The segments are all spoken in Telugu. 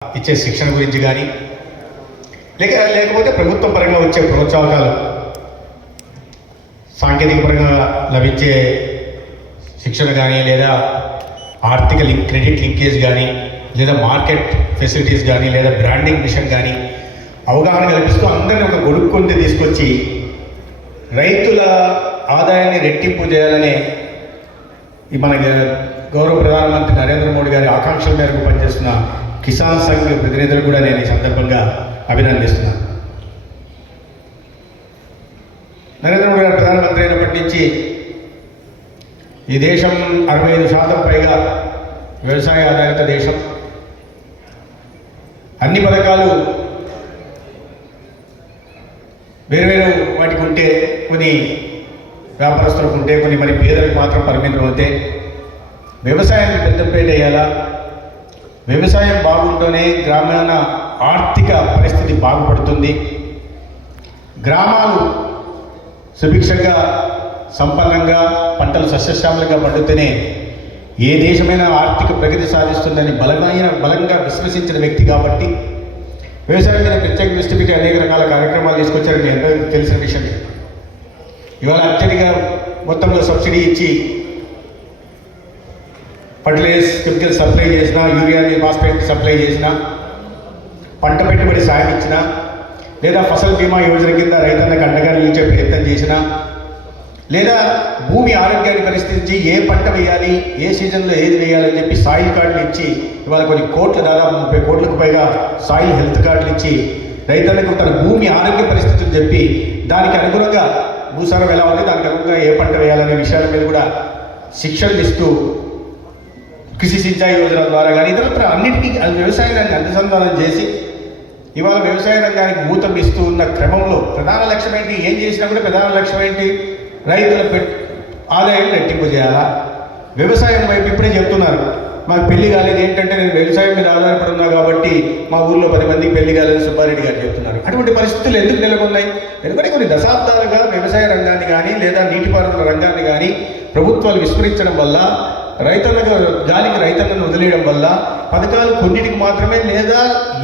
ఇచ్చే శిక్షణ గురించి కానీ లేకపోతే ప్రభుత్వం పరంగా వచ్చే ప్రోత్సాహకాలు, సాంకేతిక పరంగా లభించే శిక్షణ కానీ, లేదా ఆర్థిక క్రెడిట్ లింకేజ్ కానీ, లేదా మార్కెట్ ఫెసిలిటీస్ కానీ, లేదా బ్రాండింగ్ మిషన్ కానీ అవగాహన కల్పిస్తూ అందరినీ ఒక గొడుక్కొంది తీసుకొచ్చి రైతుల ఆదాయాన్ని రెట్టింపు చేయాలనే మన గౌరవ ప్రధానమంత్రి నరేంద్ర మోడీ గారి ఆకాంక్షల మేరకు పనిచేస్తున్న కిసాన్ సంఘ్ ప్రతినిధులు కూడా నేను ఈ సందర్భంగా అభినందిస్తున్నాను. నరేంద్ర మోడీ గారు ప్రధానమంత్రి అయినప్పటి నుంచి ఈ దేశం 65% పైగా వ్యవసాయ ఆధారిత దేశం. అన్ని పథకాలు వేరువేరు వాటికి ఉంటే, కొన్ని వ్యాపారస్తులకు ఉంటే, కొన్ని మరి పేదలకు మాత్రం పరిమితం అవుతాయి. వ్యవసాయానికి పెద్దపేట వేయాలా. వ్యవసాయం బాగుంటేనే గ్రామీణ ఆర్థిక పరిస్థితి బాగుపడుతుంది. గ్రామాలు సుభిక్షంగా, సంపన్నంగా, పంటలు సస్యశ్యామలంగా పండుతూనే ఏ దేశమైనా ఆర్థిక ప్రగతి సాధిస్తుందని బలంగా విశ్వసించిన వ్యక్తి కాబట్టి వ్యవసాయం మీద ప్రత్యేక దృష్టి పెట్టి అనేక రకాల కార్యక్రమాలు తీసుకొచ్చారని మీ అందరికీ తెలిసిన విషయం. ఇవాళ అత్యధిక మొత్తంలో సబ్సిడీ ఇచ్చి ఫర్టిలైజర్స్, కెమికల్ సప్లై చేసినా, యూరియాని, ఫాస్ఫేట్ సప్లై చేసినా, పంట పెట్టుబడి సాయం ఇచ్చినా, లేదా ఫసల్ బీమా యోజన కింద రైతన్నకు అండగా నిలిచే ప్రయత్నం చేసినా, లేదా భూమి ఆరోగ్యాన్ని పరిస్థితించి ఏ పంట వేయాలి, ఏ సీజన్లో ఏది వేయాలని చెప్పి సాయిల్ కార్డులు ఇచ్చి ఇవాళ కొన్ని కోట్ల, దాదాపు 30 కోట్లకు పైగా సాయిల్ హెల్త్ కార్డులు ఇచ్చి రైతన్నకు తన భూమి ఆరోగ్య పరిస్థితులు చెప్పి దానికి అనుగుణంగా భూసారం ఎలా ఉంది, దానికి అనుగుణంగా ఏ పంట వేయాలనే విషయాల మీద కూడా శిక్షణలు ఇస్తూ కృషి సించాయి యోజన ద్వారా కానీ ఇతరత్ర అన్నిటికీ వ్యవసాయాన్ని అనుసంధానం చేసి ఇవాళ వ్యవసాయ రంగానికి ఊతం ఇస్తూ ఉన్న క్రమంలో ప్రధాన లక్ష్యం ఏంటి? ఏం చేసినా కూడా ప్రధాన లక్ష్యం ఏంటి? రైతుల ఆదాయాన్ని రెట్టింపు చేయాలా. వ్యవసాయం వైపు ఇప్పుడే చెప్తున్నారు, మాకు పెళ్లి కాలేదు, ఏంటంటే నేను వ్యవసాయం మీద ఆధారపడి ఉన్నా కాబట్టి మా ఊళ్ళో 10 మందికి పెళ్లి కాలేదని సుబ్బారెడ్డి గారు చెప్తున్నారు. అటువంటి పరిస్థితులు ఎందుకు నెలకొన్నాయి? ఎందుకంటే కొన్ని దశాబ్దాలుగా వ్యవసాయ రంగాన్ని కానీ, లేదా నీటిపారుదల రంగాన్ని కానీ ప్రభుత్వాలు విస్మరించడం వల్ల, గాలికి రైతన్నను వదిలేయడం వల్ల, పథకాలు కొన్నిటికి మాత్రమే లేదా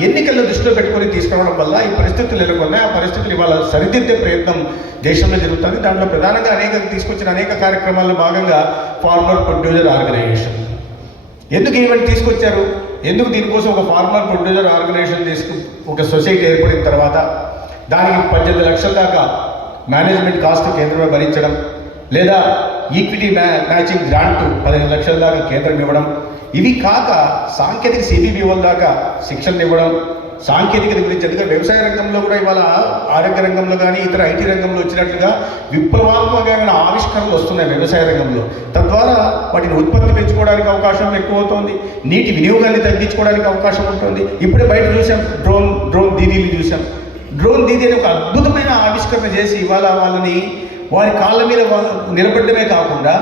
ఎన్నికలను దృష్టిలో పెట్టుకొని తీసుకురావడం వల్ల ఈ పరిస్థితులు నెలకొన్నాయి. ఆ పరిస్థితులు ఇవాళ సరిదిద్దే ప్రయత్నం దేశంలో జరుగుతుంది. దాంట్లో ప్రధానంగా తీసుకొచ్చిన అనేక కార్యక్రమాల్లో భాగంగా ఫార్మర్ ప్రొడ్యూసర్ ఆర్గనైజేషన్. ఎందుకు ఈవెంట్ తీసుకొచ్చారు? ఎందుకు దీనికోసం ఒక ఫార్మర్ ప్రొడ్యూసర్ ఆర్గనైజేషన్ ఒక సొసైటీ ఏర్పడిన తర్వాత దానికి 18 లక్షల దాకా మేనేజ్మెంట్ కాస్ట్ కేంద్రమే భరించడం, లేదా ఈక్విటీ మ్యాచింగ్ గ్రాంట్ 15 లక్షల దాకా కేంద్రం ఇవ్వడం, ఇవి కాక సాంకేతిక CBBO దాకా శిక్షణ ఇవ్వడం, సాంకేతికత గురించి. ఎందుకంటే వ్యవసాయ రంగంలో కూడా ఇవాళ ఆరోగ్య రంగంలో కానీ ఇతర IT రంగంలో వచ్చినట్లుగా విప్లవాత్మకమైన ఆవిష్కరణలు వస్తున్నాయి వ్యవసాయ రంగంలో. తద్వారా వాటిని ఉత్పత్తి పెంచుకోవడానికి అవకాశం ఎక్కువ అవుతుంది, నీటి వినియోగాన్ని తగ్గించుకోవడానికి అవకాశం ఉంటుంది. ఇప్పుడే బయట చూసాం, డ్రోన్ దీదీలు చూసాం. డ్రోన్ దీదీ అనే ఒక అద్భుతమైన ఆవిష్కరణ చేసి ఇవాళ వాళ్ళని వారి కాళ్ళ మీద నిలబడమే కాకుండా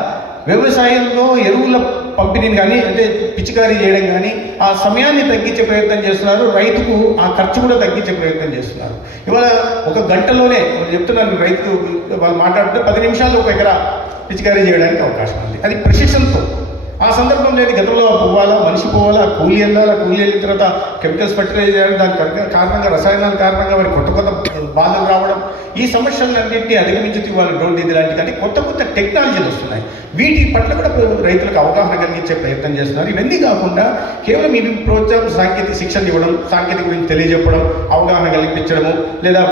వ్యవసాయంలో ఎరువుల పంపిణీని కానీ, అంటే పిచికారీ చేయడం కానీ ఆ సమయాన్ని తగ్గించే ప్రయత్నం చేస్తున్నారు. రైతుకు ఆ ఖర్చు కూడా తగ్గించే ప్రయత్నం చేస్తున్నారు. ఇవాళ ఒక గంటలోనే చెప్తున్నాను, రైతు వాళ్ళు మాట్లాడుతుంటే 10 నిమిషాల్లో 1 ఎకరా పిచికారీ చేయడానికి అవకాశం ఉంది. అది ప్రెసిషన్తో. ఆ సందర్భం లేదు, గతంలో పోవాలా, మనిషి పోవాలా, కూలి వెళ్ళాలా, కూలి వెళ్ళిన తర్వాత కెమికల్స్ ఫర్టిలైజ్ చేయడం, దాని కారణంగా రసాయనాల కారణంగా వారి కొత్త బాధలు రావడం, ఈ సమస్యలన్నింటినీ అధిగమించి ఇవాళ డ్రోన్ దీది లాంటి కానీ కొత్త టెక్నాలజీలు వస్తున్నాయి. వీటి పట్ల కూడా రైతులకు అవగాహన కలిగించే ప్రయత్నం చేస్తున్నారు. ఇవన్నీ కాకుండా కేవలం ఇవి ప్రోత్సాహం, సాంకేతిక శిక్షణ ఇవ్వడం, సాంకేతిక గురించి తెలియజెప్పడం, అవగాహన కల్పించడము, లేదా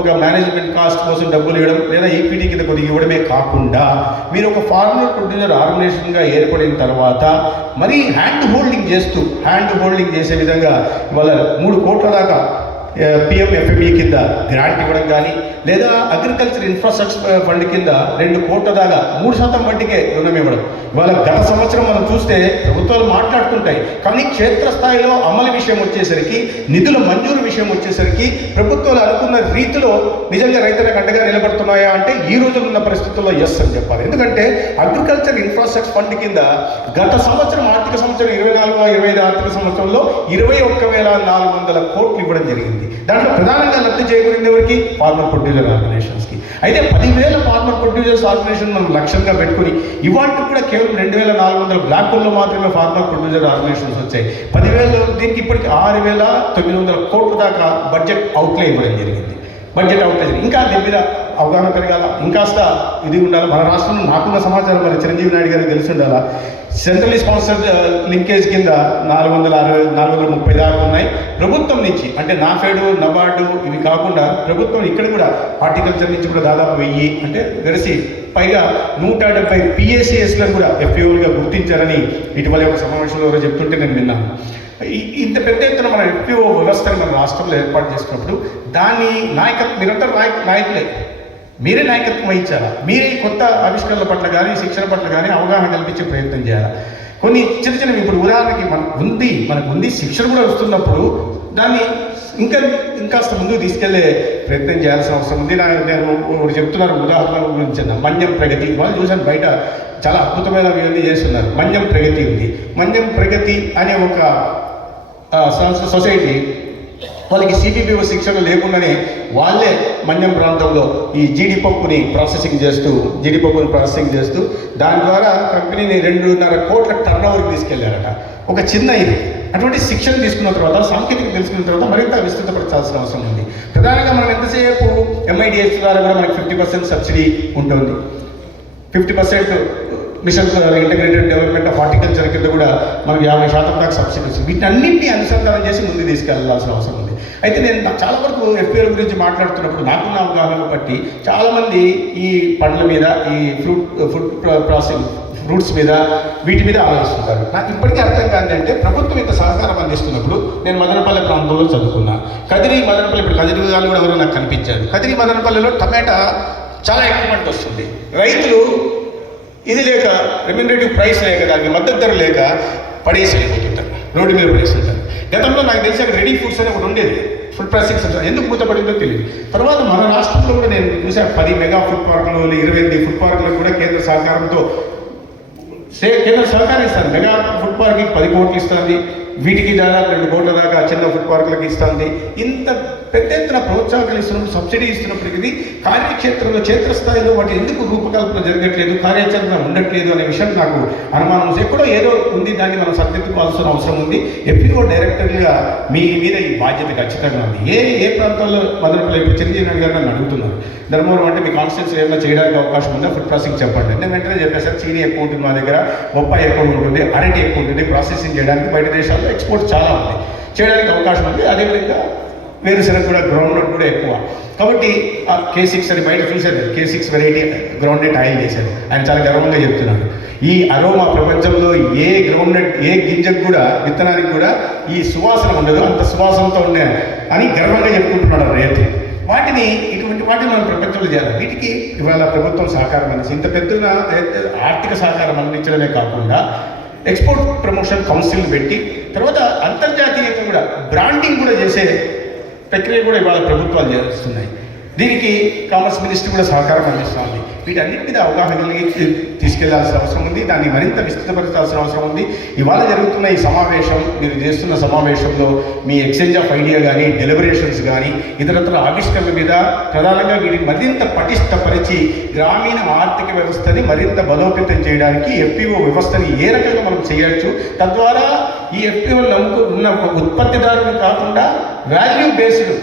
ఒక మేనేజ్మెంట్ కాస్ట్ కోసం డబ్బులు ఇవ్వడం, లేదా ఈక్విటీ కింద కొద్దిగా ఇవ్వడమే కాకుండా మీరు ఒక ఫార్మర్ ప్రొడ్యూసర్ ఆర్గనైజేషన్గా ఏర్పడిన తర్వాత మరీ హ్యాండ్ హోల్డింగ్ చేసే విధంగా ఇవాళ 3 కోట్ల దాకా PMFME కింద గ్రాంట్ ఇవ్వడం కానీ, లేదా అగ్రికల్చర్ ఇన్ఫ్రాస్ట్రక్చర్ ఫండ్ కింద 2 కోట్ల దాకా 3% వడ్డీకే రుణం ఇవ్వడం. ఇవాళ గత సంవత్సరం మనం చూస్తే ప్రభుత్వాలు మాట్లాడుతుంటాయి, కానీ క్షేత్రస్థాయిలో అమలు విషయం వచ్చేసరికి, నిధుల మంజూరు విషయం వచ్చేసరికి ప్రభుత్వాలు అనుకున్న రీతిలో నిజంగా రైతులకు అండగా నిలబడుతున్నాయా అంటే ఈ రోజు ఉన్న పరిస్థితుల్లో ఎస్ అని చెప్పాలి. ఎందుకంటే అగ్రికల్చర్ ఇన్ఫ్రాస్ట్రక్చర్ ఫండ్ కింద గత సంవత్సరం ఆర్థిక సంవత్సరం 24-25 ఆర్థిక సంవత్సరంలో 21,400 కోట్లు ఇవ్వడం జరిగింది. దాంట్లో ప్రధానంగా లబ్ధి చేకూరింది ఎవరికి? ఫార్మర్ ప్రొడ్యూసర్ ఆర్గనైజేషన్స్కి. అయితే 10,000 ఫార్మర్ ప్రొడ్యూసర్స్ ఆర్గనైజేషన్ మనం లక్ష్యంగా పెట్టుకుని ఇవాళ కూడా కేవలం కేవలం 2,400 బ్లాకుల్లో మాత్రమే ఫార్మర్ ప్రొడ్యూసర్ ఆర్గనైజేషన్స్ వచ్చాయి. 10,000 దీనికి ఇప్పటికి 6,900 కోట్ల దాకా బడ్జెట్ అవుట్లే ఇవ్వడం జరిగింది. బడ్జెట్ అవుట్లే ఇంకా దీని మీద అవగాహన పెరగాల, ఇంకాస్త ఇది ఉండాలి. మన రాష్ట్రంలో నాకున్న సమాచారం మరి చిరంజీవి నాయుడు గారికి తెలిసి ఉండాలా, సెంట్రల్లీ స్పాన్సర్డ్ లింకేజ్ కింద 430 దాకా ఉన్నాయి. ప్రభుత్వం నుంచి అంటే నాఫెడు, నబార్డు ఇవి కాకుండా ప్రభుత్వం ఇక్కడ కూడా హార్టికల్చర్ నుంచి కూడా దాదాపు 1000 అంటే వెరసి పైగా 170 PACSలను కూడా FAOలుగా గుర్తించారని ఇటీవల ఒక సమావేశంలో ఎవరో చెప్తుంటే నేను విన్నాను. ఇంత పెద్ద ఎత్తున మన FAO వ్యవస్థను మన రాష్ట్రంలో ఏర్పాటు చేసుకున్నప్పుడు దాన్ని నాయకత్వం మీరందరూ నాయకులే, మీరే నాయకత్వం వహించాలా, మీరే కొత్త ఆవిష్కరణల పట్ల కానీ శిక్షణ పట్ల కానీ అవగాహన కల్పించే ప్రయత్నం చేయాలి. కొన్ని చిన్న చిన్నవి ఇప్పుడు ఉదాహరణకి మనకు ఉంది శిక్షణ కూడా వస్తున్నప్పుడు దాన్ని ఇంకాస్త ముందుకు తీసుకెళ్లే ప్రయత్నం చేయాల్సిన అవసరం ఉంది. నేను ఒకటి చెప్తున్నారు ఉదాహరణ గురించి, మన్యం ప్రగతి వాళ్ళు చూసాను బయట చాలా అద్భుతమైన ఇవన్నీ చేస్తున్నారు. మన్యం ప్రగతి ఉంది. మన్యం ప్రగతి అనే ఒక సొసైటీ వాళ్ళకి CPPO శిక్షణ లేకుండానే వాళ్ళే మన్యం ప్రాంతంలో ఈ జీడిపప్పుని ప్రాసెసింగ్ చేస్తూ దాని ద్వారా కంపెనీని 2.5 కోట్ల టర్నోవర్కి తీసుకెళ్లారట. ఒక చిన్న ఇది అటువంటి శిక్షణ తీసుకున్న తర్వాత సాంకేతిక తెలుసుకున్న తర్వాత మరింత విస్తృతపరచాల్సిన అవసరం ఉంది. ప్రధానంగా మనం ఎంతసేపు MIDS ద్వారా కూడా మనకి 50% సబ్సిడీ ఉంటుంది. 50% mission integrated development of horticulture కింద కూడా మనకు 50% దాకా సబ్సిడీ వస్తుంది. వీటన్నింటినీ అనుసంధానం చేసి ముందుకు తీసుకెళ్లాల్సిన అవసరం ఉంది. అయితే నేను చాలా వరకు FAO గురించి మాట్లాడుతున్నప్పుడు నాకున్న అవగాహన బట్టి చాలామంది ఈ పండ్ల మీద, ఈ ఫుడ్ ప్రాసెసింగ్ ఫ్రూట్స్ మీద, వీటి మీద ఆలోచిస్తుంటారు. నాకు ఇప్పటికీ అర్థం కాదు అంటే ప్రభుత్వం ఇంత సహకారం అందిస్తున్నప్పుడు నేను మదనపల్లి ప్రాంతంలో చదువుకున్నా. మదనపల్లి ఇప్పుడు కదిరి వాళ్ళు కూడా ఎవరో నాకు కనిపించారు. మదనపల్లిలో టమాటా చాలా ఎక్కువ పంట వస్తుంది. రైతులు ఇది లేక రెమ్యూనరేటివ్ ప్రైస్ లేక దానికి మద్దతు ధర లేక పడేసి వెళ్ళిపోతుంటారు, రోడ్డు మీద పడేస్తుంటారు. గతంలో నాకు తెలిసి అక్కడ రెడీ ఫుడ్స్ అని ఒకటి ఉండేది, ఫుడ్ ప్రాసెసింగ్ సెంటర్. ఎందుకు మూతపడిందో తెలియదు. తర్వాత మన రాష్ట్రంలో కూడా నేను చూసాను 10 మెగా ఫుడ్ పార్కులు, 28 ఫుడ్ పార్కులకు కూడా కేంద్ర సహకారంతో కేంద్ర సహకరిస్తారు. మెగా ఫుడ్ పార్క్కి 10 కోట్లు ఇస్తుంది, వీటికి దాదాపు 2 కోట్ల దాకా చిన్న ఫుడ్ పార్కులకు ఇస్తుంది. ఇంత పెద్ద ఎత్తున ప్రోత్సాహకాలు ఇస్తున్నప్పుడు, సబ్సిడీ ఇస్తున్నప్పటికీ ఇది కార్యక్షేత్రంలో క్షేత్రస్థాయిలో వాటి ఎందుకు రూపకల్పన జరగట్లేదు, కార్యాచరణ ఉండట్లేదు అనే విషయం నాకు అనుమానం. ఎక్కడో ఏదో ఉంది, దాన్ని మనం సరిదిద్దుకోవాల్సిన అవసరం ఉంది. FAO డైరెక్టర్గా మీ మీద ఈ బాధ్యత ఖచ్చితంగా ఉంది. ఏ ప్రాంతాల్లో మదనపల్లి ఇప్పుడు చిరంజీవి నాయుడు గారు నన్ను అడుగుతున్నారు, ధర్మవరం అంటే మీ కాన్స్టిట్యూన్సీ ఏమైనా చేయడానికి అవకాశం ఉందా, ఫుడ్ ప్రాసెసింగ్ చెప్పండి. నేను వెంటనే చెప్పేసాను, చీనీ ఎక్కువ ఉంటుంది మా దగ్గర, బొప్పాయి ఎక్కువ ఉంటుంది, అరటి ఎక్కువ ఉంటుంది, ప్రాసెసింగ్ చేయడానికి బయట దేశాల్లో ఎక్స్పోర్ట్ చాలా ఉంది, చేయడానికి అవకాశం ఉంది. అదేవిధంగా వేరుశనగ కూడా, గ్రౌండ్ నట్ కూడా ఎక్కువ. కాబట్టి ఆ K6 అని బయట చూశాను, K6 variety ground nut oil చేశాను. ఆయన చాలా గర్వంగా చెప్తున్నాడు. ఈ అరోమా ప్రపంచంలో ఏ గ్రౌండ్ నట్, ఏ గింజకు కూడా, విత్తనానికి కూడా ఈ సువాసన ఉండదు, అంత సువాసనతో ఉండే అని గర్వంగా చెప్పుకుంటున్నాడు రైతు. ఇటువంటి వాటిని మనం ప్రపంచంలో చేయాలి. వీటికి ఇవాళ ప్రభుత్వం సహకారం అందించి ఇంత పెద్ద ఆర్థిక సహకారం అందించడమే కాకుండా ఎక్స్పోర్ట్ ప్రమోషన్ కౌన్సిల్ పెట్టి తర్వాత అంతర్జాతీయంగా కూడా బ్రాండింగ్ కూడా చేసే ప్రక్రియ కూడా ఇవాళ ప్రభుత్వాలు చేస్తున్నాయి. దీనికి కామర్స్ మినిస్టర్ కూడా సహకారం అందిస్తుంది. వీటన్నిటి మీద అవగాహన కలిగి తీసుకెళ్లాల్సిన అవసరం ఉంది, దాన్ని మరింత విస్తృతపరచాల్సిన అవసరం ఉంది. ఇవాళ జరుగుతున్న ఈ సమావేశం, మీరు చేస్తున్న సమావేశంలో మీ ఎక్స్చేంజ్ ఆఫ్ ఐడియా కానీ, డెలిబరేషన్స్ కానీ, ఇతరత్ర ఆవిష్కరణల మీద ప్రధానంగా వీటిని మరింత పటిష్టపరిచి గ్రామీణ ఆర్థిక వ్యవస్థని మరింత బలోపేతం చేయడానికి FAO వ్యవస్థని ఏ రకంగా మనం చేయొచ్చు, తద్వారా ఈ FAO నమ్ముకున్న ఉత్పత్తిదారులు కాకుండా వాల్యూ బేస్డ్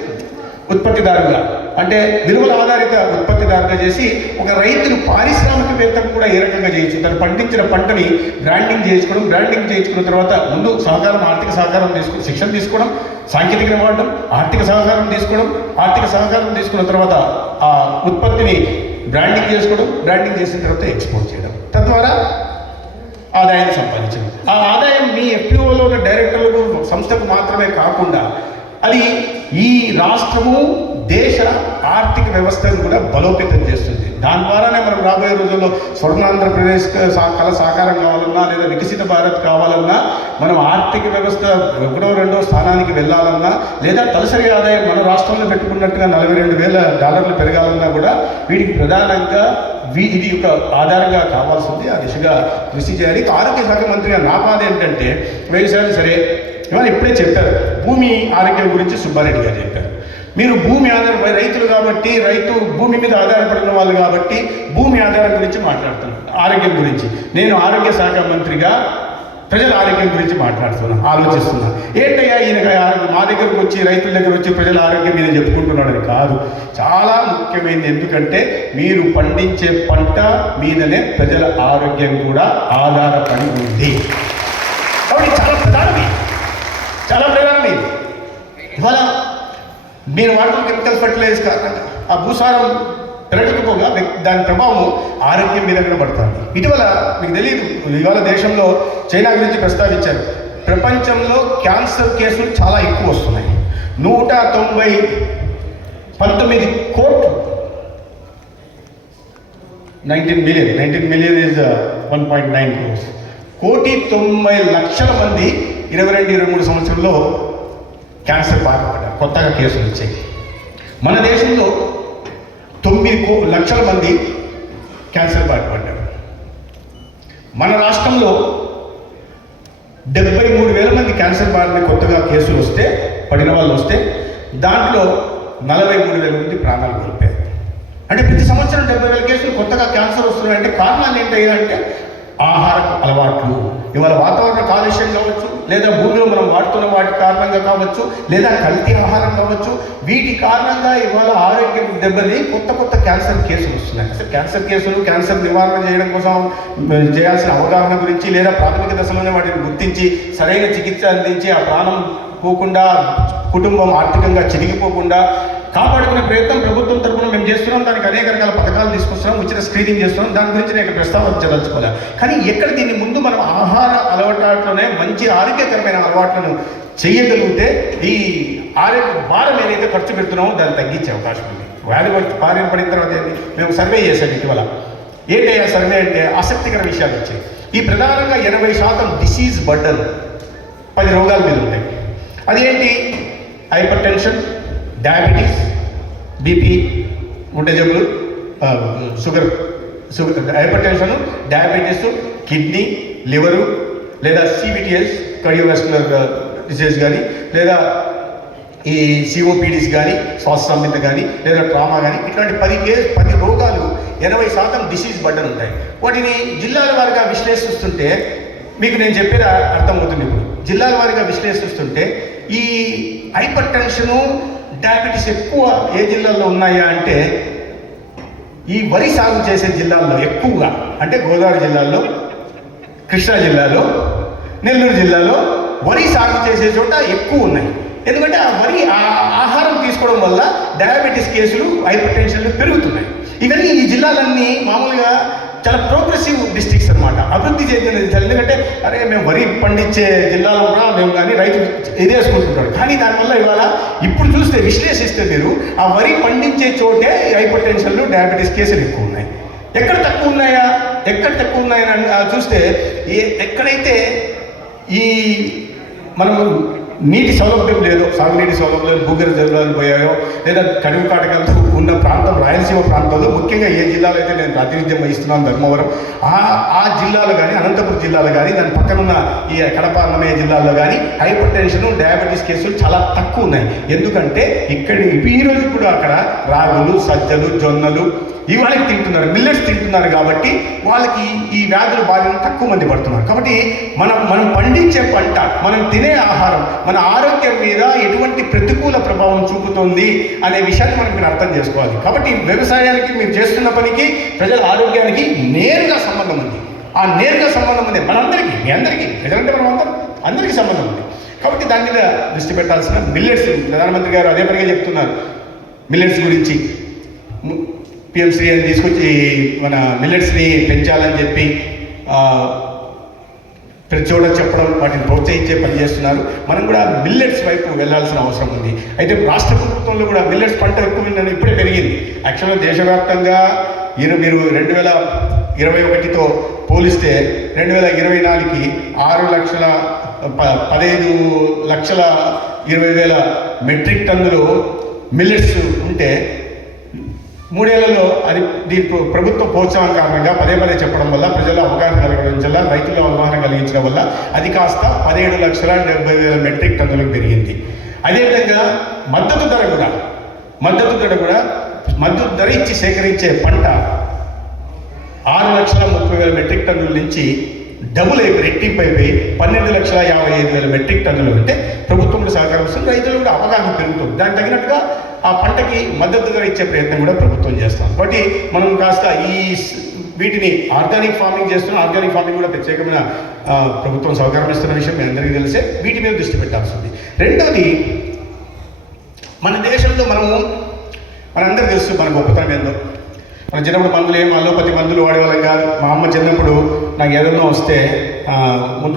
ఉత్పత్తిదారుగా, అంటే విలువల ఆధారిత ఉత్పత్తిదారుగా చేసి ఒక రైతులు పారిశ్రామికవేత్తకు కూడా ఏ రకంగా చేయొచ్చు, తను పండించిన పంటని బ్రాండింగ్ చేయించుకున్న తర్వాత ముందు సహకారం, ఆర్థిక సహకారం శిక్షణ తీసుకోవడం, సాంకేతికత వాడడం, ఆర్థిక సహకారం తీసుకున్న తర్వాత ఆ ఉత్పత్తిని బ్రాండింగ్ చేసిన తర్వాత ఎక్స్పోర్ట్ చేయడం, తద్వారా ఆదాయాన్ని సంపాదించడం. ఆ ఆదాయం మీ FAOలో ఉన్న డైరెక్టర్లకు, సంస్థకు మాత్రమే కాకుండా అది ఈ రాష్ట్రము, దేశ ఆర్థిక వ్యవస్థను కూడా బలోపేతం చేస్తుంది. దాని ద్వారానే మనం రాబోయే రోజుల్లో స్వర్ణాంధ్రప్రదేశ్ కళ సాకారం కావాలన్నా, లేదా వికసిత భారత్ కావాలన్నా, మనం ఆర్థిక వ్యవస్థ 1వ 2వ స్థానానికి వెళ్ళాలన్నా, లేదా తలసరి ఆదాయం మన రాష్ట్రంలో పెట్టుకున్నట్టుగా $42,000 పెరగాలన్నా కూడా వీటికి ప్రధానంగా ఇది ఒక ఆధారంగా కావాల్సింది. ఆ దిశగా కృషి చేయాలి. ఆరోగ్య శాఖ మంత్రిగా నా బాధ ఏంటంటే, వ్యవసాయం సరే ఇవాళ ఇప్పుడే చెప్పారు, భూమి ఆరోగ్యం గురించి సుబ్బారెడ్డి గారు చెప్పారు. మీరు భూమి ఆధార రైతులు కాబట్టి, రైతు భూమి మీద ఆధారపడిన వాళ్ళు కాబట్టి భూమి ఆధారం గురించి మాట్లాడుతున్నారు, ఆరోగ్యం గురించి. నేను ఆరోగ్య శాఖ మంత్రిగా ప్రజల ఆరోగ్యం గురించి ఆలోచిస్తున్నా. ఏంటయ్యా ఈయన మా దగ్గరకు వచ్చి, రైతుల దగ్గర వచ్చి ప్రజల ఆరోగ్యం మీద చెప్పుకుంటున్నాడని కాదు, చాలా ముఖ్యమైనది. ఎందుకంటే మీరు పండించే పంట మీదనే ప్రజల ఆరోగ్యం కూడా ఆధారపడి ఉంది. కాబట్టి చాలా ప్రధానమే. ఇవాళ మీరు వాడుతున్న కెమికల్ ఫర్టిలైజర్స్ కారణంగా ఆ భూసారం పెరగకపోగా దాని ప్రభావం ఆరోగ్యం మీద కూడా పడుతుంది. ఇటీవల మీకు తెలియదు, ఇవాళ దేశంలో చైనా గురించి ప్రస్తావించారు. ప్రపంచంలో క్యాన్సర్ కేసులు చాలా ఎక్కువ వస్తున్నాయి. 119 కోట్లు, 19 మిలియన్ ఈజ్ 1.9 crores. 1,90,00,000 మంది 22-23 సంవత్సరంలో క్యాన్సర్ బాధపడ్డారు, కొత్తగా కేసులు వచ్చాయి. మన దేశంలో 9 లక్షల మంది క్యాన్సర్ బాధపడ్డారు. మన రాష్ట్రంలో 73,000 మంది క్యాన్సర్ బారిన కొత్తగా కేసులు పడిన వాళ్ళు వస్తే దాంట్లో 43,000 మంది ప్రాణాలు కోల్పోయారు. అంటే ప్రతి సంవత్సరం 70,000 కేసులు కొత్తగా క్యాన్సర్ వస్తున్నాయంటే కారణాలు ఏంటంటే ఆహార అలవాట్లు. ఇవాళ వాతావరణ కాలుష్యం కావచ్చు, లేదా భూమిలో మనం వాడుతున్న వాటి కారణంగా కావచ్చు, లేదా కల్తీ ఆహారం కావచ్చు. వీటి కారణంగా ఇవాళ ఆరోగ్యం దెబ్బని కొత్త క్యాన్సర్ కేసులు వస్తున్నాయి. అసలు క్యాన్సర్ నివారణ చేయడం కోసం చేయాల్సిన అవగాహన గురించి, లేదా ప్రాథమిక దశలోనే వాటిని గుర్తించి సరైన చికిత్స అందించి ఆ ప్రాణం పోకుండా, కుటుంబం ఆర్థికంగా చిరిగిపోకుండా కాపాడుకునే ప్రయత్నం ప్రభుత్వం తరఫున మేము చేస్తున్నాం. దానికి అనేక రకాల పథకాలు తీసుకొస్తున్నాం, ఉచిత స్క్రీనింగ్ చేస్తున్నాం. దాని గురించి నేను ప్రస్తావించదలుచుకోలే. కానీ ఎక్కడ దీన్ని ముందు మనం ఆహార అలవాట్లోనే మంచి ఆరోగ్యకరమైన అలవాట్లను చేయగలిగితే ఈ ఆరోగ్య భారం ఏదైతే ఖర్చు పెడుతున్నామో దాన్ని తగ్గించే అవకాశం ఉంది. వ్యాధి బారిన పడిన తర్వాత మేము సర్వే చేశాం ఇటీవల. ఏంటయ్యా సర్వే అంటే ఆసక్తికర విషయాలు వచ్చాయి. ఈ ప్రధానంగా 80% డిసీజ్ బర్డన్ 10 రోగాల మీద ఉంటాయి. అదేంటి? హైపర్ టెన్షన్, డయాబెటీస్, బీపీ, గుండె జబ్బులు, sugar, hyper tension, diabetes, kidney, liver, లేదా సివిటిఎస్ కార్డియోవాస్కులర్ డిసీజ్ కానీ, లేదా ఈ సిఓపిడిస్ కానీ, శ్వాస సంబంధ కానీ, లేదా ట్రామా కానీ, ఇట్లాంటి 10 రోగాలు 80% డిసీజ్ బర్డన్ ఉంటాయి. వాటిని జిల్లాల వారిగా విశ్లేషిస్తుంటే మీకు నేను చెప్పేది అర్థమవుతుంది. ఇప్పుడు జిల్లాల వారిగా విశ్లేషిస్తుంటే ఈ హైపర్ టెన్షను, డయాబెటీస్ ఎక్కువ ఏ జిల్లాల్లో ఉన్నాయా అంటే ఈ వరి సాగు చేసే జిల్లాల్లో ఎక్కువగా, అంటే గోదావరి జిల్లాలో, కృష్ణా జిల్లాలో, నెల్లూరు జిల్లాలో వరి సాగు చేసే చోట ఎక్కువ ఉన్నాయి. ఎందుకంటే ఆ వరి ఆహారం తీసుకోవడం వల్ల డయాబెటీస్ కేసులు, హైపర్ టెన్షన్లు పెరుగుతున్నాయి. ఇవన్నీ ఈ జిల్లాలన్నీ మామూలుగా చాలా ప్రోగ్రెసివ్ డిస్ట్రిక్ట్స్ అనమాట, అభివృద్ధి చెందిన. ఎందుకంటే అరే మేము వరి పండించే జిల్లాలో కూడా మేము కానీ రైతు ఎదేసుకుంటుంటాడు. కానీ దానివల్ల ఇవాళ ఇప్పుడు చూస్తే, విశ్లేషిస్తే మీరు ఆ వరి పండించే చోటే హైపర్ టెన్షన్లు, డయాబెటీస్ కేసులు ఎక్కువ ఉన్నాయి. ఎక్కడ తక్కువ ఉన్నాయని చూస్తే ఎక్కడైతే ఈ మనము నీటి సౌలభ్యం లేదో, సాగునీటి సౌలభ్యం, భూగర్భ జలాలు పోయాయో, లేదా కడుగు కాటకాలతో ఉన్న ప్రాంతం, రాయలసీమ ప్రాంతంలో ముఖ్యంగా ఏ జిల్లాలో అయితే నేను ప్రాతినిధ్యం వహిస్తున్నాను, ధర్మవరం, ఆ జిల్లాలో కానీ, అనంతపురం జిల్లాలో కానీ, దాని పక్కనున్న ఈ కడప, అన్నమయ్య జిల్లాల్లో కానీ హైపర్ టెన్షన్, డయాబెటీస్ కేసులు చాలా తక్కువ ఉన్నాయి. ఎందుకంటే ఈ రోజు కూడా అక్కడ రాగులు, సజ్జలు, జొన్నలు ఇవాళకి తింటున్నారు, మిల్లెట్స్ తింటున్నారు. కాబట్టి వాళ్ళకి ఈ వ్యాధుల బారిన తక్కువ మంది పడుతున్నారు. కాబట్టి మనం పండించే పంట, మనం తినే ఆహారం మన ఆరోగ్యం మీద ఎటువంటి ప్రతికూల ప్రభావం చూపుతుంది అనే విషయాన్ని మనం మీరు అర్థం చేసుకోవాలి. కాబట్టి వ్యవసాయానికి, మీరు చేస్తున్న పనికి, ప్రజల ఆరోగ్యానికి నేరుగా సంబంధం ఉంది. ఆ నేరుగా సంబంధం ఉంది మనందరికీ, మీ అందరికీ, ప్రజలంటే మనం అందరికీ సంబంధం ఉంది. కాబట్టి దాని మీద దృష్టి పెట్టాల్సిన మిల్లెట్స్, ప్రధానమంత్రి గారు అదే పనిగా చెప్తున్నారు మిల్లెట్స్ గురించి. పిఎం శ్రీ అని తీసుకొచ్చి మన మిల్లెట్స్ని పెంచాలని చెప్పి ప్రతి చోట చెప్పడం, వాటిని ప్రోత్సహించే పని చేస్తున్నారు. మనం కూడా మిల్లెట్స్ వైపు వెళ్ళాల్సిన అవసరం ఉంది. అయితే రాష్ట్ర ప్రభుత్వంలో కూడా మిల్లెట్స్ పంట ఎక్కువ ఇప్పుడే పెరిగింది. యాక్చువల్గా దేశవ్యాప్తంగా మీరు 2021తో పోలిస్తే 2024కి 15,20,000 మెట్రిక్ టన్నులు మిల్లెట్స్ ఉంటే 3 ఏళ్లలో అది దీని ప్రభుత్వ ప్రోత్సాహం కారణంగా పదే చెప్పడం వల్ల, ప్రజల్లో అవగాహన కలిగించడం, రైతుల్లో అవగాహన కలిగించడం వల్ల అది కాస్త 17,70,000 మెట్రిక్ టన్నులకు పెరిగింది. అదేవిధంగా మద్దతు ధర కూడా మద్దతు ధర కూడా మద్దతు ధర ఇచ్చి సేకరించే పంట 6,30,000 మెట్రిక్ టన్నుల నుంచి డబుల్ అయిపోయి రెట్టింపు అయిపోయి 12,55,000 మెట్రిక్ టన్నులు అంటే ప్రభుత్వం కూడా సహకరిస్తుంది, రైతులు కూడా అవగాహన పెరుగుతుంది. దానికి తగినట్టుగా ఆ పంటకి మద్దతు ధర ఇచ్చే ప్రయత్నం కూడా ప్రభుత్వం చేస్తాం. కాబట్టి మనం కాస్త వీటిని ఆర్గానిక్ ఫార్మింగ్ చేస్తున్నాం. ఆర్గానిక్ ఫార్మింగ్ కూడా ప్రత్యేకమైన ప్రభుత్వం సహకారం ఇస్తున్న విషయం మీ అందరికీ తెలిసే. వీటి మీద దృష్టి పెట్టాల్సి ఉంది. రెండోది, మన దేశంలో మనందరూ తెలుసు మన గొప్పతనం ఏందో. మన చిన్నప్పుడు మందులు అలోపతి మందులు వాడేవాళ్ళం కాదు. మా అమ్మ చిన్నప్పుడు నాకు ఏదన్నా వస్తే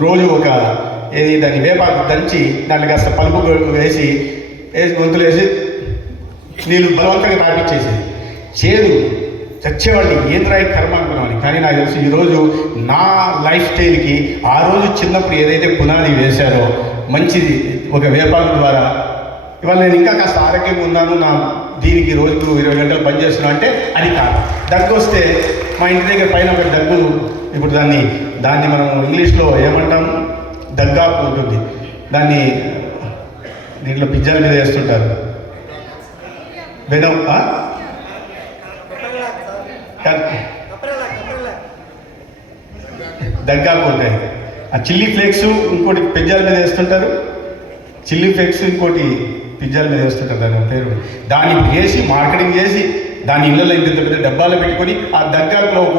రోజు దాన్ని వేపాకు దంచి దాంట్లో కాస్త పలుపు వేసి గొంతులు వేసి నీళ్ళు బలవంతంగా తాపించేసేది. చేదు చచ్చేవాడిని, ఏంద్రాయి కర్మ అనుకున్నామని. కానీ నాకు తెలుసు ఈరోజు నా లైఫ్ స్టైల్కి ఆ రోజు చిన్నప్పుడు ఏదైతే పునాది వేశారో మంచిది ఒక వేపాకు ద్వారా ఇవాళ నేను ఇంకా కాస్త ఆరోగ్యంగా ఉన్నాను, దీనికి రోజుకు 20 గంటలు పనిచేస్తున్నా అంటే అది కాదు. దగ్గు వస్తే మా ఇంటి దగ్గర పైన ఒక దగ్గు, ఇప్పుడు దాన్ని మనం ఇంగ్లీష్లో ఏమంటాం, దగ్గాకు ఉంటుంది. దీంట్లో పిజ్జాల మీద వేస్తుంటారు, దగ్గాకు ఉంటాయి. ఆ చిల్లీ ఫ్లేక్స్ ఇంకోటి పిజ్జాల మీద వేస్తుంటారు, చిల్లీ ఫ్లేక్స్ ఇంకోటి పిజ్జాల మీద వేస్తుంటారు దాని పేరు. దాన్ని వేసి మార్కెటింగ్ చేసి దాని ఇళ్ళలో ఇంత పెద్ద డబ్బాలో పెట్టుకొని ఆ దగ్గాకులో ఒక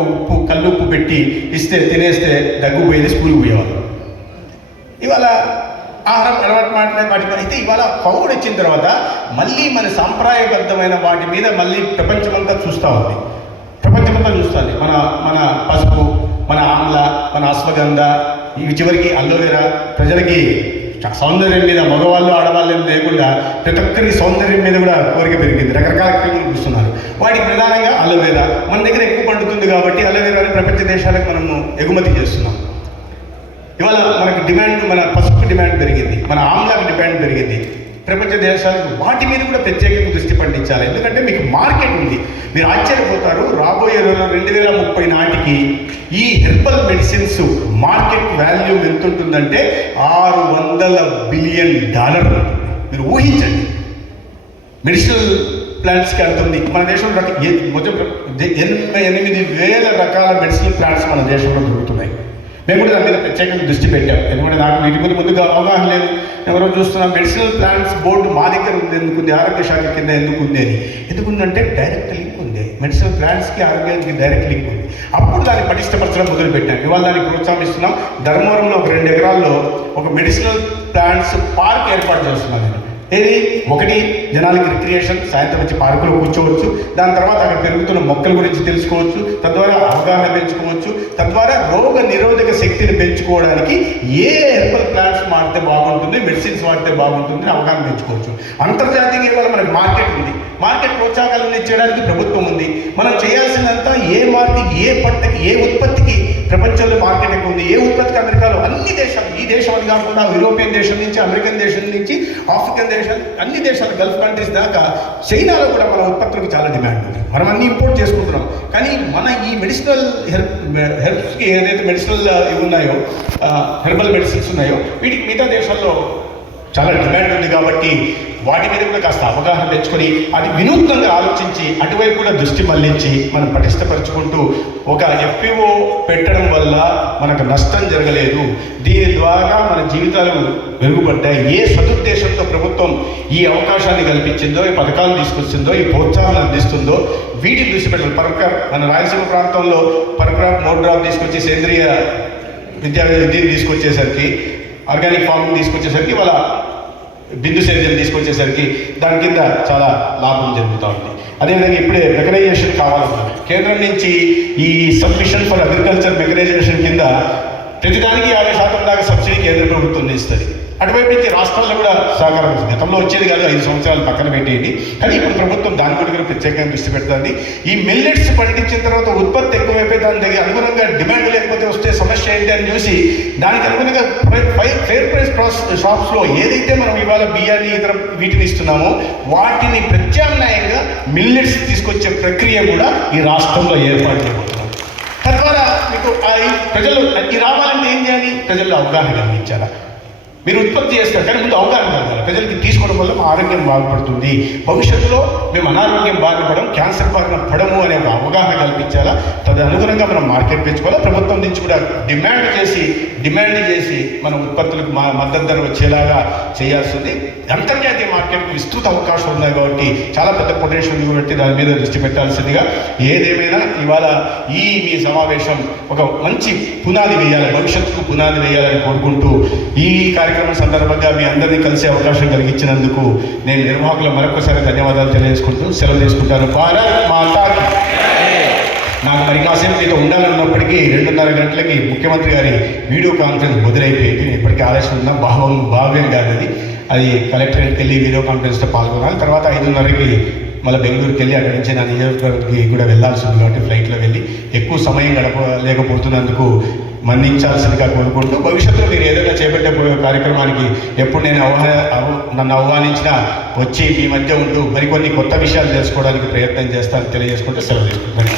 కల్లుప్పు పెట్టి ఇస్తే తినేస్తే దగ్గు పోయేది, స్కూల్కి పోయేవాళ్ళు. ఇవాళ ఆహారం అలవాటు మాట్లాడే వాటి అయితే ఇవాళ పౌడ్ వచ్చిన తర్వాత మళ్ళీ మన సాంప్రదాయబద్ధమైన వాటి మీద మళ్ళీ ప్రపంచమంతా చూస్తూ ఉంది. ప్రపంచమంతా చూస్తుంది. మన పసుపు, మన ఆమ్ల, మన అశ్వగంధ, ఇవి చివరికి అలోవెరా. ప్రజలకి సౌందర్యం మీద మగవాళ్ళు ఆడవాళ్ళు లేకుండా ప్రతి ఒక్కరికి సౌందర్యం మీద కూడా కోరిక పెరిగింది. రకరకాల క్రీములు చూస్తున్నారు. వాటికి ప్రధానంగా అలోవెరా మన దగ్గర ఎక్కువ పండుతుంది కాబట్టి అలోవెరాని ప్రపంచ దేశాలకు మనము ఎగుమతి చేస్తున్నాం. ఇవాళ మనకు డిమాండ్, మన పసుపు డిమాండ్ పెరిగింది, మన ఆమ్లాకి డిమాండ్ పెరిగింది. ప్రపంచ దేశాలకు వాటి మీద కూడా ప్రత్యేకంగా దృష్టి పండించాలి. ఎందుకంటే మీకు మార్కెట్ ఉంది. మీరు ఆశ్చర్యపోతారు, రాబోయే 2030 నాటికి ఈ హెర్బల్ మెడిసిన్స్ మార్కెట్ వాల్యూ ఎంత ఉంటుందంటే $600 బిలియన్. మీరు ఊహించండి. మెడిసినల్ ప్లాంట్స్కి వెళ్తుంది. మన దేశంలో 88,000 రకాల మెడిసినల్ ప్లాంట్స్ మన దేశంలో దొరుకుతున్నాయి. మేము కూడా దాని మీద ప్రత్యేకంగా దృష్టి పెట్టాం. ఎందుకంటే నాకు వీటి మీద ముందుగా అవగాహన లేదు. ఎవరో చూస్తున్నాం మెడిసినల్ ప్లాంట్స్ బోర్డు మా దగ్గర ఉంది. ఎందుకుంది? ఆరోగ్య శాఖ కింద ఎందుకుంది అని. ఎందుకుందంటే డైరెక్ట్ లింక్ ఉంది. మెడిసినల్ ప్లాంట్స్కి ఆరోగ్యానికి డైరెక్ట్ లింక్ ఉంది. అప్పుడు దాన్ని పటిష్టపరచడం మొదలుపెట్టాం. ఇవాళ దాన్ని ప్రోత్సహిస్తున్నాం. ధర్మవరంలో ఒక 2 ఎకరాల్లో ఒక మెడిసినల్ ప్లాంట్స్ పార్క్ ఏర్పాటు చేస్తున్నాను నేను. ఒకటి జనాలకి రిక్రియేషన్, సాయంత్రం వచ్చి పార్కులో కూర్చోవచ్చు. దాని తర్వాత అక్కడ పెరుగుతున్న మొక్కల గురించి తెలుసుకోవచ్చు. తద్వారా అవగాహన పెంచుకోవచ్చు. తద్వారా రోగ నిరోధక శక్తిని పెంచుకోవడానికి ఏ హెర్బల్ ప్లాంట్స్ వాడితే బాగుంటుంది, మెడిసిన్స్ వాడితే బాగుంటుంది అవగాహన పెంచుకోవచ్చు. అంతర్జాతీయంగా ఇవాళ మనకి మార్కెట్ ఉంది. మార్కెట్ ప్రోత్సాహకాలను ఇచ్చడానికి ప్రభుత్వం ఉంది. మనం చేయాల్సిందంతా ఏ మార్కెట్కి, ఏ పంటకి, ఏ ఉత్పత్తికి ప్రపంచంలో మార్కెట్ ఎక్కువ ఉంది, ఏ ఉత్పత్తికి అమెరికాలో అన్ని దేశాలు, ఈ దేశాలు కాకుండా యూరోపియన్ దేశం నుంచి, అమెరికన్ దేశం నుంచి, ఆఫ్రికన్ దేశాలు, అన్ని దేశాలు, గల్ఫ్ కంట్రీస్ దాకా చైనాలో కూడా మన ఉత్పత్తులకు చాలా డిమాండ్ ఉంది. మనం అన్ని ఇంపోర్ట్ చేసుకుంటున్నాం. కానీ మన ఈ మెడిసినల్ హెర్బ్స్కి ఏదైతే మెడిసినల్ ఇవి ఉన్నాయో, హెర్బల్ మెడిసిన్స్ ఉన్నాయో, వీటికి మిగతా దేశాల్లో చాలా డిమాండ్ ఉంది. కాబట్టి వాటి మీద కూడా కాస్త అవగాహన తెచ్చుకొని అది వినూత్నంగా ఆలోచించి అటువైపు కూడా దృష్టి మళ్లించి మనం పటిష్టపరుచుకుంటూ ఒక FPO పెట్టడం వల్ల మనకు నష్టం జరగలేదు. దీని ద్వారా మన జీవితాలు మెరుగుపడ్డాయి. ఏ సదుద్దేశంతో ప్రభుత్వం ఈ అవకాశాన్ని కల్పించిందో, ఈ పథకాలు తీసుకొచ్చిందో, ఈ ప్రోత్సాహాలు అందిస్తుందో వీటిని దృష్టి పెట్టాలి. మన రాయలసీమ ప్రాంతంలో పరక్రాప్ మోడ్రాప్ తీసుకొచ్చి సేంద్రియ దీన్ని తీసుకొచ్చేసరికి, ఆర్గానిక్ ఫార్మింగ్ తీసుకొచ్చేసరికి, వాళ్ళ బిందు సేద్యం తీసుకొచ్చేసరికి దాని కింద చాలా లాభం జరుగుతూ ఉంది. అదేవిధంగా ఇప్పుడే మెకనైజేషన్ కావాలన్నారు. కేంద్రం నుంచి ఈ సబ్మిషన్ ఫర్ అగ్రికల్చర్ మెకనైజేషన్ కింద ప్రతిదానికి 50% దాకా సబ్సిడీ కేంద్ర ప్రభుత్వం ఇస్తుంది. అటువైపు నుంచి రాష్ట్రాల్లో కూడా సహకారం ఉంది. గతంలో వచ్చేది కాదు, 5 సంవత్సరాలు పక్కన పెట్టేది. కానీ ఇప్పుడు ప్రభుత్వం దాని గురించి ప్రత్యేకంగా దృష్టి పెడుతుంది. ఈ మిల్లెట్స్ పండించిన తర్వాత ఉత్పత్తి ఎక్కువైపోయి దాని దగ్గర అనుగుణంగా డిమాండ్ లేకపోతే వస్తే సమస్య ఏంటి అని చూసి దానికి అనుగుణంగా ఫెయిర్ ప్రైస్ షాప్స్లో ఏదైతే మనం ఇవాళ బియ్యాన్ని ఇతర వీటిని ఇస్తున్నామో వాటిని ప్రత్యామ్నాయంగా మిల్లెట్స్ తీసుకొచ్చే ప్రక్రియ కూడా ఈ రాష్ట్రంలో ఏర్పాటు చేయబోతున్నాం. తద్వారా మీకు ప్రజలు ఈ రావాలంటే ఏం చేయాలి? ప్రజల్లో అవగాహన కలిగించాలా? మీరు ఉత్పత్తి చేస్తారు, కానీ ముందు అవగాహన కలగాలి. ప్రజలకి తీసుకోవడం వల్ల మా ఆరోగ్యం బాగుపడుతుంది, భవిష్యత్తులో మేము అనారోగ్యం బాధపడడం, క్యాన్సర్ బారిన పడము అనే ఒక అవగాహన కల్పించాలా. తదనుగుణంగా మనం మార్కెట్ పెంచుకోవాలా. ప్రభుత్వం నుంచి కూడా డిమాండ్ చేసి మన ఉత్పత్తులకు మద్దతు ధర వచ్చేలాగా చేయాల్సింది. అంతర్జాతీయ మార్కెట్కు విస్తృత అవకాశం ఉన్నాయి కాబట్టి, చాలా పెద్ద పొటెన్షియల్ ఉంది కాబట్టి దాని మీద దృష్టి పెట్టాల్సిందిగా. ఏదేమైనా ఇవాళ మీ సమావేశం ఒక మంచి పునాది వేయాలి, భవిష్యత్తుకు పునాది వేయాలని కోరుకుంటూ, ఈ కార్యక్రమం సందర్భంగా మీ అందరినీ కలిసే అవకాశం కలిగించినందుకు నేను నిర్వాహకులు మరొకసారి ధన్యవాదాలు తెలియజేసుకుంటూ సెలవు తీసుకుంటాను. భారత్ మాతాకి. నాకు మరి కాసేపు మీతో ఉండాలన్నప్పటికీ 2:30 గంటలకి ముఖ్యమంత్రి గారి వీడియో కాన్ఫరెన్స్ మొదలైపోయింది. నేను ఇప్పటికీ ఆలస్యం ఉన్నా, భావ్యం కాదు అది కలెక్టరేట్కి వెళ్ళి వీడియో కాన్ఫరెన్స్లో పాల్గొనాలి. తర్వాత 5:30కి మళ్ళీ బెంగళూరుకి వెళ్ళి అక్కడి నుంచి నా నియోజకవర్గానికి కూడా వెళ్ళాల్సి ఉంది కాబట్టి ఫ్లైట్లో వెళ్ళి ఎక్కువ సమయం గడపలేకపోతున్నందుకు మన్నించాల్సిందిగా కోరుకుంటూ, భవిష్యత్తులో మీరు ఏదైనా చేపట్టబోయే కార్యక్రమానికి ఎప్పుడు నేను నన్ను ఆహ్వానించినా వచ్చి మీ మధ్య ఉంటూ మరికొన్ని కొత్త విషయాలు తెలుసుకోవడానికి ప్రయత్నం చేస్తాను తెలియజేసుకుంటూ సెలవు తీసుకుంటాను.